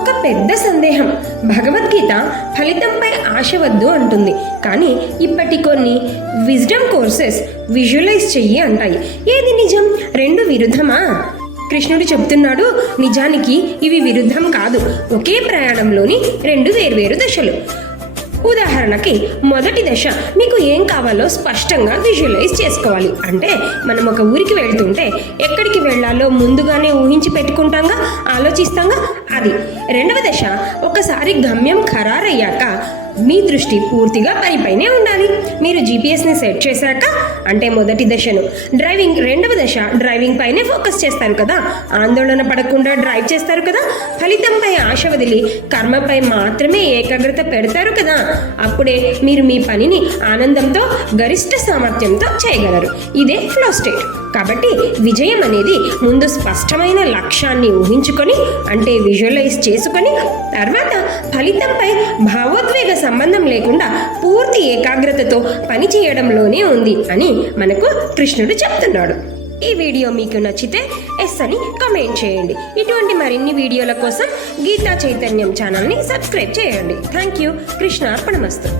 ఒక పెద్ద సందేహం. భగవద్గీత ఫలితంపై ఆశ వద్దు అంటుంది, కానీ ఇప్పటి కొన్ని విజ్డమ్ కోర్సెస్ విజువలైజ్ చెయ్యి అంటాయి. ఏది నిజం? రెండు విరుద్ధమా? కృష్ణుడు చెబుతున్నాడు, నిజానికి ఇవి విరుద్ధం కాదు, ఒకే ప్రయాణంలోని రెండు వేర్వేరు దశలు. ఉదాహరణకి మొదటి దశ, మీకు ఏం కావాలో స్పష్టంగా విజువలైజ్ చేసుకోవాలి. అంటే మనం ఒక ఊరికి వెళ్తుంటే ఎక్కడికి వెళ్ళాలో ముందుగానే ఊహించి పెట్టుకుంటాంగా, ఆలోచిస్తాంగా, అది. రెండవ దశ, ఒకసారి గమ్యం ఖరారయ్యాక మీ దృష్టి పూర్తిగా పనిపైనే ఉండాలి. మీరు జీపీఎస్ని సెట్ చేశాక, అంటే మొదటి దశను డ్రైవింగ్, రెండవ దశ డ్రైవింగ్ పైనే ఫోకస్ చేస్తారు కదా, ఆందోళన పడకుండా డ్రైవ్ చేస్తారు కదా, ఫలితంపై ఆశ వదిలి కర్మపై మాత్రమే ఏకాగ్రత పెడతారు కదా, అప్పుడే మీరు మీ పనిని ఆనందంతో గరిష్ట సామర్థ్యంతో చేయగలరు. ఇదే ఫ్లో స్టేట్. కాబట్టి విజయం అనేది ముందు స్పష్టమైన లక్ష్యాన్ని ఊహించుకొని, అంటే విజువలైజ్ చేసుకొని, తర్వాత ఫలితంపై భావోద్వేగ సంబంధం లేకుండా పూర్తి ఏకాగ్రతతో పని చేయడంలోనే ఉంది అని మనకు కృష్ణుడు చెప్తున్నాడు. ఈ వీడియో మీకు నచ్చితే ఎస్ అని కామెంట్ చేయండి. ఇటువంటి మరిన్ని వీడియోల కోసం గీతా చైతన్యం ఛానల్ని సబ్స్క్రైబ్ చేయండి. Thank you. కృష్ణార్పణమస్తు.